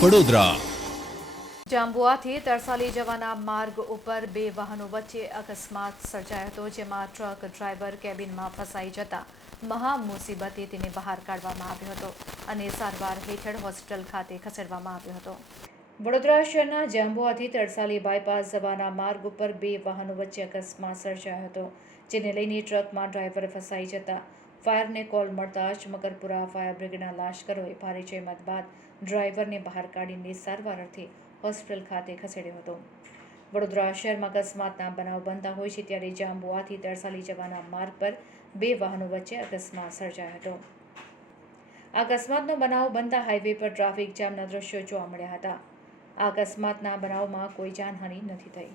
વડોદરા જાંબુઆથી તરસાલી જવાના માર્ગ ઉપર બે વાહનો વચ્ચે અકસ્માત સર્જાયો હતો, જેમાં ટ્રક ડ્રાઈવર કેબિનમાં ફસાઈ જતા મહા મુસીબતે તેને બહાર કાઢવામાં આવ્યો હતો અને સારવાર હેઠળ હોસ્પિટલ ખાતે ખસેડવામાં આવ્યો હતો. વડોદરા શહેરના જાંબુઆથી તરસાલી બાયપાસ જવાના માર્ગ ઉપર બે વાહનો વચ્ચે અકસ્માત સર્જાયો હતો, જેને લઈને ટ્રકમાં ડ્રાઈવર ફસાઈ જતા ફાયરને કોલ મળતા જ ફાયર બ્રિગેડના લાશ્કરોએ ભારે જહેમત બાદ ડ્રાઈવરને બહાર કાઢીને સારવાર અર્થે હોસ્પિટલ ખાતે ખસેડ્યો હતો. વડોદરા શહેરમાં અકસ્માતના બનાવ બનતા હોય છે ત્યારે જાંબુઆથી તરસાલી જવાના માર્ગ પર બે વાહનો વચ્ચે અકસ્માત સર્જાયો હતો. આ અકસ્માતનો બનાવ બનતા હાઈવે પર ટ્રાફિક જામના દ્રશ્યો જોવા મળ્યા હતા. આ અકસ્માતના બનાવમાં કોઈ જાનહાનિ નથી થઈ.